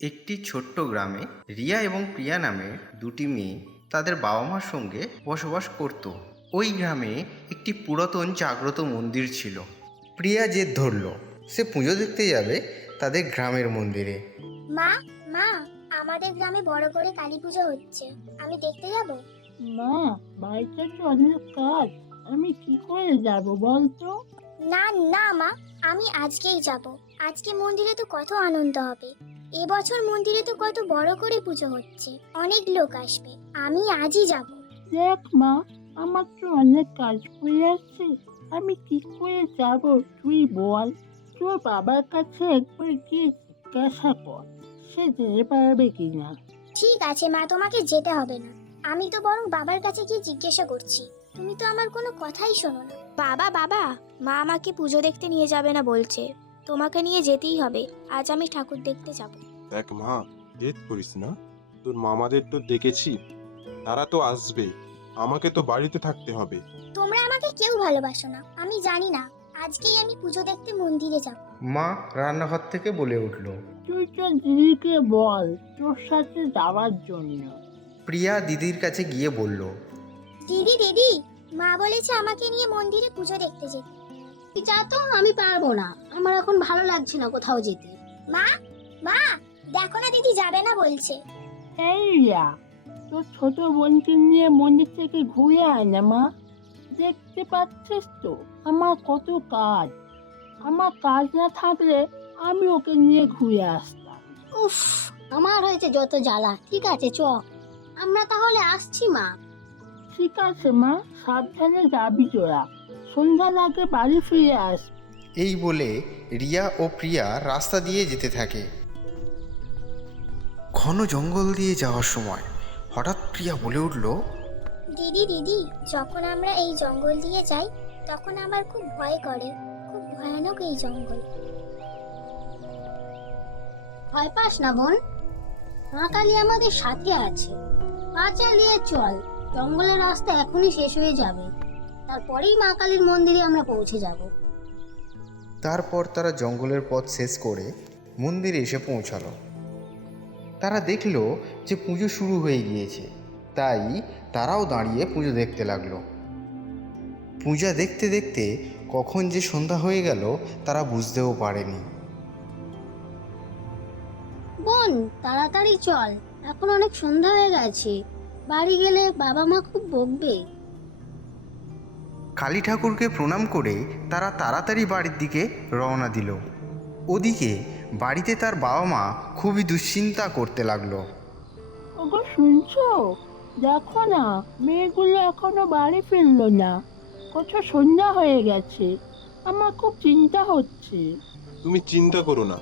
একটি ছোট্ট গ্রামে রিয়া এবং প্রিয়া নামে দুটি মেয়ে তাদের বাবা মার সঙ্গে বসবাস করত। ওই গ্রামে একটি পুরাতন জাগ্রত মন্দির ছিল। প্রিয়া জেদ ধরল সে পুজো দেখতে যাবে তাদের গ্রামের মন্দিরে। মা মা আমাদের গ্রামে বড় করে কালী পুজো হচ্ছে, আমি দেখতে যাব। মা, বাড়িতে তো অনেক কাজ, আমি কি করে যাব বলতো? না না মা, আমি আজকেই যাব। আজকে মন্দিরে তো কত আনন্দ হবে। এবছর মন্দিরে তো কত বড় করে পুজো হচ্ছে, অনেক লোক আসবে। আমি আজই যাব। দেখ মা, আমার তো অনেক কাজ হয়ে আছে, আমি কি করে যাব তুই বল। তোর বাবার কাছে একবার গিয়ে জিজ্ঞাসা কর সে যেতে পারবে কিনা। ঠিক আছে মা, তোমাকে যেতে হবে না। আমি তো বরং বাবার কাছে গিয়ে জিজ্ঞাসা করছি, তুমি তো আমার কোনো কথাই শোনো না। বাবা বাবা, মা আমাকে পুজো দেখতে নিয়ে যাবে না বলছে। তোমাকে নিয়ে যেতেই হবে, আজ আমি ঠাকুর দেখতে যাব। দেখ মা, জেদ করিস না। তোর মামাদের তো দেখেছি, তারা তো আসবে, আমাকে তো বাড়িতে থাকতে হবে। তোমরা আমাকে কেউ ভালোবাসো না, আমি জানি না। আজকেই আমি পুজো দেখতে মন্দিরে যাব। মা রান্নাঘর থেকে বলে উঠল। তুই তো দিদিকে বল তোর সাথে যাওয়ার জন্য। প্রিয়া দিদির কাছে গিয়ে বলল, দিদি দিদি, মা বলেছে আমাকে নিয়ে মন্দিরে পুজো দেখতে যেতে। তুই যা তো, আমি পারবো না, আমার এখন ভালো লাগছে না কোথাও যেতে। মা মা, দেখো না দিদি যাবে না বলছে। এই রিয়া, তোর ছোট বোনকে নিয়ে মন্দির থেকে ঘুরে আয় না মা। দেখতে পাচ্ছিস তো আমার কত কাজ, আমার কাজ না থাকলে আমি ওকে নিয়ে ঘুরে আসতাম। উফ, আমার হয়েছে যত জ্বালা। ঠিক আছে চ, আমরা তাহলে আসছি মা। ঠিক আছে মা, সাবধানে যাবি তোরা, সন্ধ্যার আগে বাড়ি ফিরে আস। এই বলে রিয়া ও প্রিয়া রাস্তা দিয়ে যেতে থাকে। ঘন জঙ্গল দিয়ে যাওয়ার সময় হঠাৎ প্রিয়া বলে উঠল, দিদি দিদি, যখন আমরা এই জঙ্গল দিয়ে যাই তখন আমার খুব ভয় করে। খুব ভয়ানক এই জঙ্গল। ভয় পাস না বোন, মা কালী আমাদের সাথে আছে। পা চালিয়ে চল, জঙ্গলের রাস্তা এখনই শেষ হয়ে যাবে, তারপরেই মা কালীর মন্দিরে আমরা পৌঁছে যাব। তারপর তারা জঙ্গলের পথ শেষ করে মন্দিরে এসে পৌঁছালো। তারা দেখলো যে পুজো শুরু হয়ে গিয়েছে, তাই তারাও দাঁড়িয়ে পুজো দেখতে লাগলো। পূজা দেখতে দেখতে কখন যে সন্ধ্যা হয়ে গেল তারা বুঝতেও পারেনি। বোন তাড়াতাড়ি চল, এখন অনেক সন্ধ্যা হয়ে গেছে, বাড়ি গেলে বাবা মা খুব বকবে। কালী ঠাকুরকে প্রণাম করে তারা তাড়াতাড়ি বাড়ির দিকে রওনা দিল। ওদিকে বাড়িতে তার বাবা মা খুবই দুশ্চিন্তা করতে লাগলো। ওগো শুনছো, দেখো না মেয়েগুলো এখনো বাড়ি ফিরলো না, কত সন্ধ্যা হয়ে গেছে, আমার খুব চিন্তা হচ্ছে। তুমি চিন্তা করো না,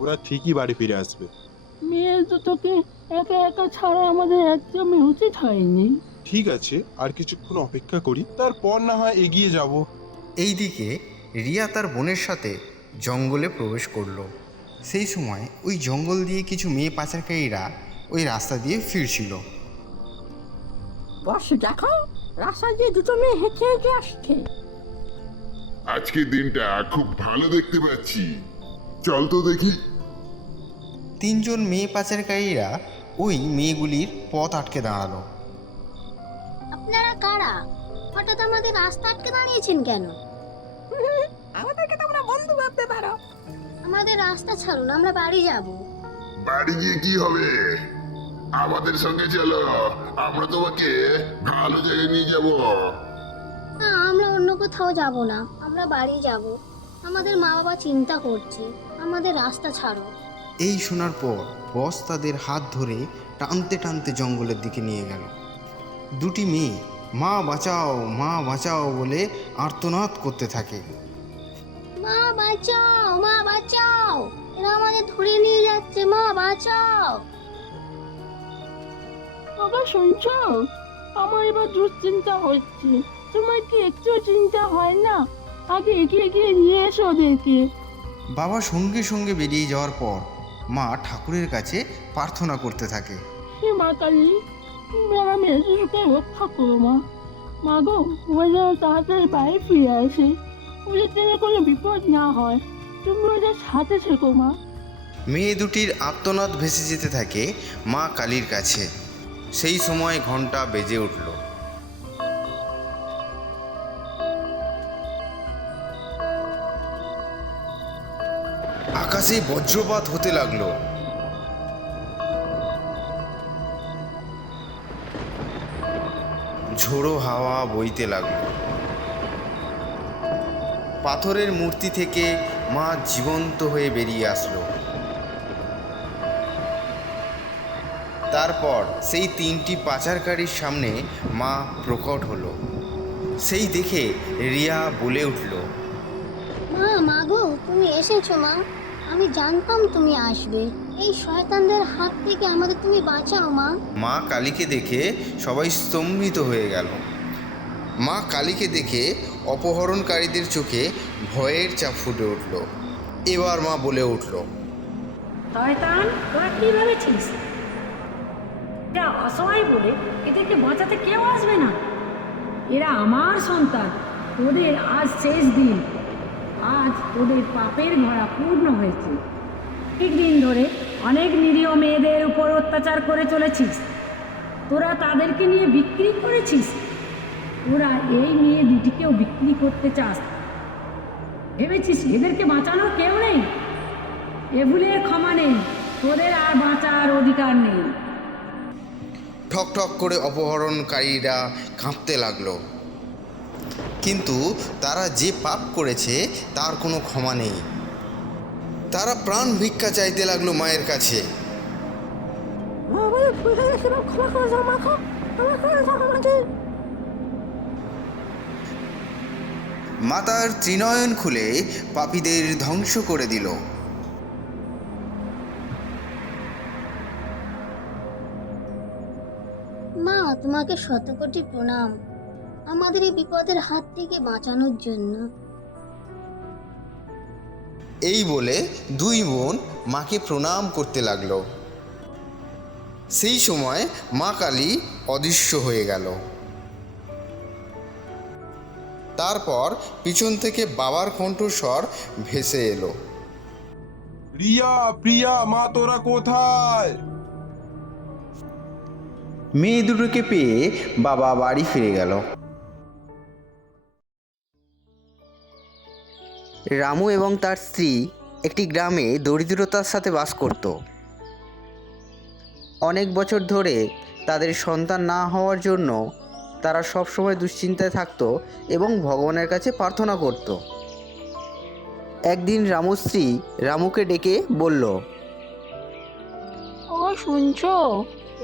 ওরা ঠিকই বাড়ি ফিরে আসবে। মেয়ে দুটোকে একা একা ছাড়া আমাদের একদমই উচিত হয়নি। ঠিক আছে, আর কিছুক্ষণ অপেক্ষা করি, তারপর না হয় এগিয়ে যাব। এইদিকে রিয়া তার বোনের সাথে জঙ্গলে প্রবেশ করলো। সেই সময় ওই জঙ্গল দিয়ে কিছু মেয়ে পাচারকারীরা ওই রাস্তা দিয়ে ফিরছিল। বস দেখো, রাস্তা দিয়ে দুটো মেয়ে হেঁটে হেঁটে আসছে। আজকের দিনটা খুব ভালো দেখতে পাচ্ছি, চল তো দেখি। তিনজন মেয়ে পাচারকারীরা ওই মেয়েগুলির পথ আটকে দাঁড়ালো। আপনারা কারা? হঠাৎ আমাদের রাস্তা আটকে দাঁড়িয়েছেন কেন? আমাদেরকে তোমরা বন্ধু ভাবতে পারো। আমাদের রাস্তা ছাড়ুন, আমরা বাড়ি যাব। বাড়ি গিয়ে কি হবে? আমাদের সঙ্গে চলো, আমরা তোমাকে ভালো জায়গায় নিয়ে যাব। না, আমরা অন্য কোথাও যাব না, আমরা বাড়ি যাব। আমাদের মা বাবা চিন্তা করছে, আমাদের রাস্তা ছাড়ো। এই শোনার পর বস তাদের হাত ধরে টানতে টানতে জঙ্গলের দিকে নিয়ে গেল। দুটি মেয়ে মা বাঁচাও বলে আর্তনাদ করতে থাকে। মা বাঁচাও, মা বাঁচাও, এরা আমাদের ধরে নিয়ে যাচ্ছে, মা বাঁচাও। বাবা শুনছো, আমার এবার দুশ্চিন্তা হচ্ছে, তোমার কি একটু চিন্তা হয় না? আগে এগিয়ে গিয়ে নিয়ে এসো ওদেরকে। বাবা সঙ্গে সঙ্গে বেরিয়ে যাওয়ার পর মা ঠাকুরের কাছে প্রার্থনা করতে থাকে। হে মা কালী, তুমি আমার মেয়েদেরকে রক্ষা করো মা। মা গো, ওরা যেন তাড়াতাড়ি বাড়ি ফিরে আসে, ওদের যেন কোনো বিপদ না হয়, তুমি ওদের সাথে থেকো মা। মেয়ে দুটির আর্তনাদ ভেসে যেতে থাকে মা কালীর কাছে। সেই সময় ঘন্টা বেজে উঠল। আকাশে বজ্রপাত হতে লাগলো। ঝোড়ো হাওয়া বইতে লাগলো। পাথরের মূর্তি থেকে মা জীবন্ত হয়ে বেরিয়ে আসলো। তারপর সেই তিনটি পাচারকারীর সামনে মা প্রকট হলো। সেই দেখে রিয়া বলে উঠল, মা গো, তুমি এসেছো মা। আমি জানতাম তুমি আসবে। এই শয়তানদের হাত থেকে আমাদের তুমি বাঁচাও মা। মা কালীকে দেখে সবাই স্তম্ভিত হয়ে গেল। মা কালীকে দেখে অপহরণকারীদের চোখে ভয়ের চাপ ফুটে উঠল। এবার মা বলে উঠল, শয়তান, তোরা কি ভেবেছিস? এরা অসহায় বলে এদেরকে বাঁচাতে কেউ আসবে না। এরা আমার সন্তান। তোদের আজ শেষ দিন। আজ তোদের পাপের ভরা পূর্ণ হয়েছে। ঠিক দিন ধরে অনেক নিরীহ মেয়েদের উপর অত্যাচার করে চলেছিস। তোরা তাদেরকে নিয়ে বিক্রি করেছিস। তোরা এই মেয়ে দুটিকেও বিক্রি করতে চাস। ভেবেছিস এদেরকে বাঁচানোর কেউ নেই? এ ভুলের ক্ষমা নেই। তোদের আর বাঁচার অধিকার নেই। ঠক ঠক করে অপহরণকারীরা কাঁপতে লাগলো। কিন্তু তারা যে পাপ করেছে তার কোনো ক্ষমা নেই। তারা প্রাণ ভিক্ষা চাইতে লাগলো মায়ের কাছে। মাতার ত্রিনয়ন খুলে পাপীদের ধ্বংস করে দিল। মা, তোমাকে শতকোটি প্রণাম আমাদের এই বিপদের হাত থেকে বাঁচানোর জন্য। এই বলে দুই বোন মাকে প্রণাম করতে লাগলো। সেই সময় মা কালী অদৃশ্য হয়ে গেল। তারপর পিছন থেকে বাবার কণ্ঠস্বর ভেসে এলো, রিয়া, প্রিয়া, মা তোরা কোথায়? মেয়ে দুটোকে পেয়ে বাবা বাড়ি ফিরে গেল। রামু এবং তার স্ত্রী একটি গ্রামে দরিদ্রতার সাথে বাস করত। অনেক বছর ধরে তাদের সন্তান না হওয়ার জন্য তারা সবসময় দুশ্চিন্তায় থাকতো এবং ভগবানের কাছে প্রার্থনা করত। একদিন রামুর স্ত্রী রামুকে ডেকে বলল, ও শুনছো,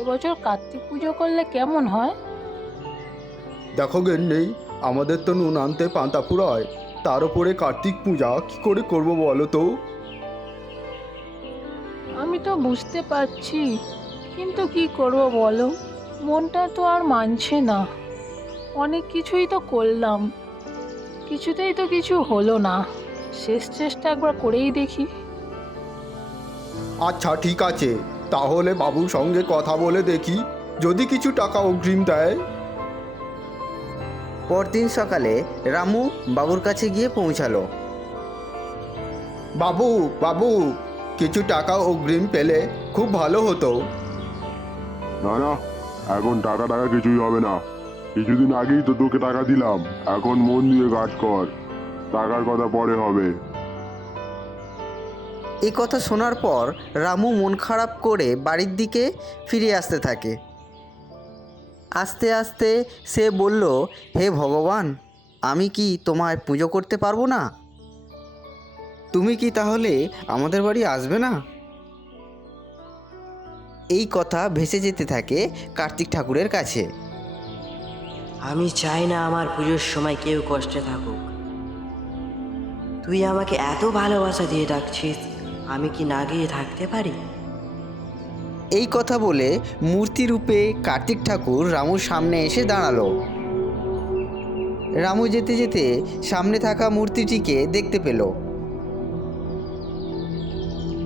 এবছর কার্তিক পুজো করলে কেমন হয়? দেখো গেন্নি, আমাদের তো নুন আনতে পান্তা ফুরায়, তার উপরে কার্তিক পূজা কি করে করবো বলো তো? আমি তো বুঝতে পারছি, কিন্তু কি করব বলো, মনটা তো আর মানছে না। অনেক কিছুই তো করলাম, কিছুতেই তো কিছু হলো না। শেষ চেষ্টা একবার করেই দেখি। আচ্ছা ঠিক আছে, তাহলে বাবুর সঙ্গে কথা বলে দেখি, যদি কিছু টাকা অগ্রিম দেয়। পরদিন সকালে রামু বাবুর কাছে গিয়ে পৌঁছালো। বাবু বাবু, কিছু টাকা অগ্রিম পেলে খুব ভালো হতো। না না, এখন টাকা টাকা কিছুই হবে না। কিছুদিন আগেই তো তোকে টাকা দিলাম। এখন মন দিয়ে কাজ কর, টাকার কথা পরে হবে। এই কথা শোনার পর রামু মন খারাপ করে বাড়ির দিকে ফিরে আসতে থাকে। আস্তে আস্তে সে বলল, হে ভগবান, আমি কি তোমায় পুজো করতে পারবো না? তুমি কি তাহলে আমাদের বাড়ি আসবে না? এই কথা ভেসে যেতে থাকে কার্তিক ঠাকুরের কাছে। আমি চাই না আমার পুজোর সময় কেউ কষ্টে থাকুক। তুই আমাকে এত ভালোবাসা দিয়ে ডাকছিস, আমি কি না গিয়ে থাকতে পারি? এই কথা বলে মূর্তি রূপে কার্তিক ঠাকুর রামুর সামনে এসে দাঁড়ালো। রামু যেতে যেতে সামনে থাকা মূর্তিটিকে দেখতে পেল।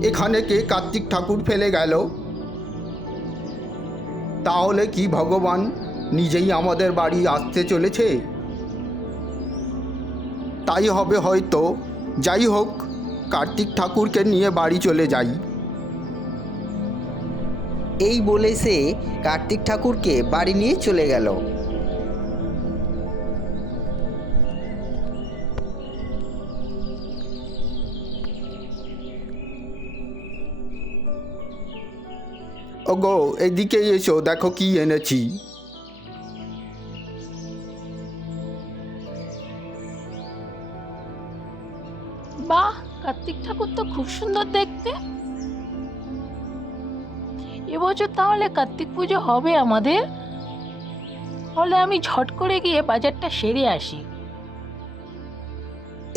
এখানে কে কার্তিক ঠাকুর ফেলে গেল? তাহলে কি ভগবান নিজেই আমাদের বাড়ি আসতে চলেছে? তাই হবে হয়তো। যাই হোক, কার্তিক ঠাকুরকে নিয়ে বাড়ি চলে যাই। এই বলে সে কার্তিক ঠাকুরকে বাড়ি নিয়ে চলে গেল। ওগো, এদিকে এসো, দেখো কি এনেছি। বাহ, কার্তিক ঠাকুর তো খুব সুন্দর দেখতে। এবছর তাহলে কার্তিক পুজো হবে আমাদের। তাহলে আমি ঝট করে গিয়ে বাজারটা সেরে আসি।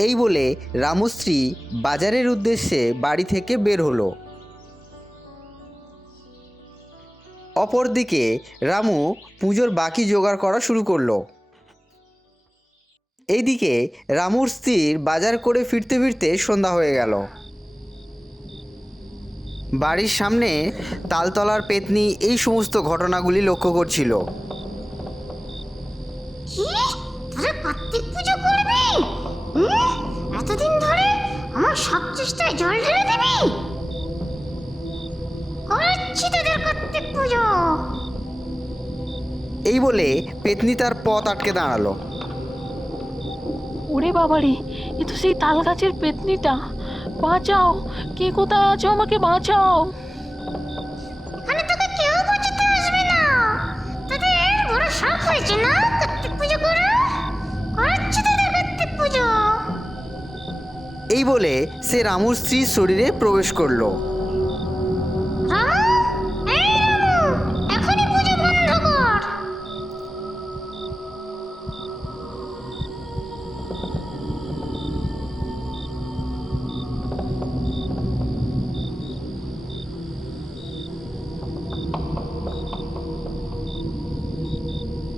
এই বলে রামুশ্রী বাজারের উদ্দেশ্যে বাড়ি থেকে বের হলো। অপরদিকে রামু পুজোর বাকি জোগাড় করা শুরু করলো। এইদিকে রামুর স্ত্রীর বাজার করে ফিরতে ফিরতে সন্ধ্যা হয়ে গেল। বাড়ির সামনে তালতলার পেতনি এই সমস্ত ঘটনাগুলি লক্ষ্য করছিল। কি, তোরা কার্তিক পুজো করবি? এতদিন ধরে আমার সব চেষ্টায় জল ঢেলে দিবি? করাচ্ছি তোদের কার্তিক পুজো। এই বলে পেতনি তার পথ আটকে দাঁড়ালো। ওরে বাবারে, এ তো সেই তাল গাছের পেতনিটা। বাঁচাও, কে কোথায় আছো, আমাকে বাঁচাও। এখানে তোকে কেউ বাঁচাতে আসবে না। তোদের বড় শখ হয়েছে না কার্তিক পুজো করা? করাচ্ছি তোদের কার্তিক পুজো। এই বলে সে রামুর স্ত্রীর শরীরে প্রবেশ করলো। রামু, এই রামু, এখনই পুজো বন্ধ কর।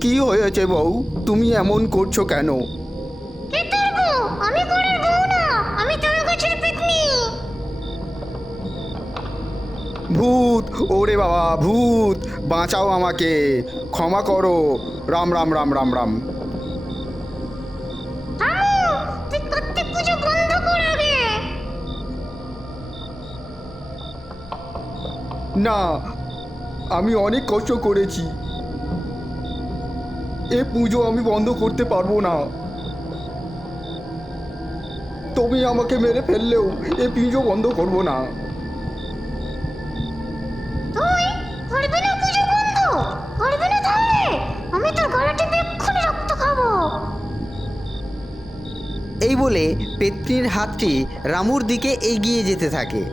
কি হয়েছে বউ, তুমি এমন করছো কেন? কে তোর বউ? আমি ঘরের বউ না, আমি তাল গাছের পেতনি। ভূত, ওরে বাবা ভূত, বাঁচাও আমাকে, ক্ষমা করো, রাম রাম রাম রাম রাম। রামু, তুই কার্তিক পুজো বন্ধ কর আগে। না, আমি অনেক কষ্ট করেছি, এ পুজো আমি বন্ধ করতে পারবো না। তুমি আমাকে মেরে ফেললেও এ পুজো বন্ধ করবো না। তুই করবি না পুজো বন্ধ? করবি না তাহলে আমি তোর গলা টিপে এক্ষুনি রক্ত খাবো। এই বলে পেতনির হাতটি রামুর দিকে এগিয়ে যেতে থাকে।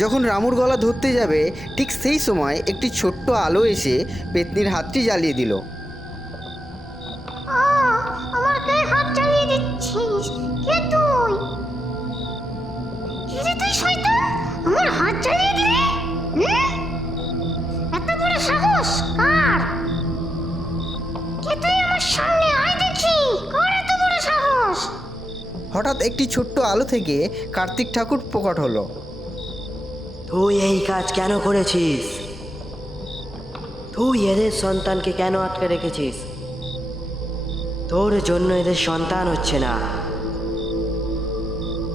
যখন রামুর গলা ধরতে যাবে ঠিক সেই সময় একটি ছোট্ট আলো এসে পেতনির হাতটি জ্বালিয়ে দিল। আমার গায়ে হাত জ্বালিয়ে দিচ্ছিস? কে তুই? কে রে তুই শয়তান? আমার হাত জ্বালিয়ে দিলি? এত বড় সাহস কার? কে তুই? আমার সামনে আয় দেখি, কার এত বড় সাহস? হঠাৎ একটি ছোট্ট আলো থেকে কার্তিক ঠাকুর প্রকট হলো। তুই এই কাজ কেন করেছিস? তুই এদের সন্তানকে কেন আটকে রেখেছিস? তোর জন্য এদের সন্তান হচ্ছে না।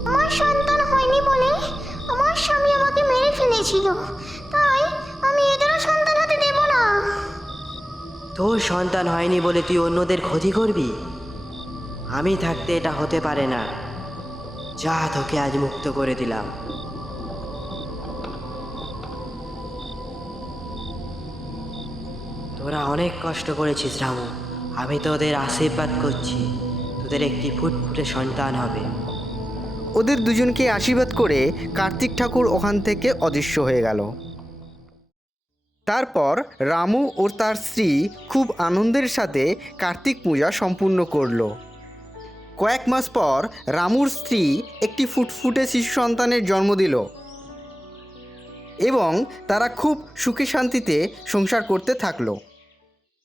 আমার সন্তান হয়নি বলে আমার স্বামী আমাকে মেরে ফেলেছিল, তাই আমি এদেরও সন্তান হতে দেব না। তোর সন্তান হয়নি বলে তুই অন্যদের ক্ষতি করবি? আমি থাকতে এটা হতে পারে না। যা, তোকে আজ মুক্ত করে দিলাম। তোরা অনেক কষ্ট করেছিস রামু, আমি তোদের আশীর্বাদ করছি, তোদের একটি ফুটফুটে সন্তান হবে। ওদের দুজনকে আশীর্বাদ করে কার্তিক ঠাকুর ওখান থেকে অদৃশ্য হয়ে গেল। তারপর রামু ও তার স্ত্রী খুব আনন্দের সাথে কার্তিক পূজা সম্পূর্ণ করলো। কয়েক মাস পর রামুর স্ত্রী একটি ফুটফুটে শিশু সন্তানের জন্ম দিল এবং তারা খুব সুখে শান্তিতে সংসার করতে থাকলো।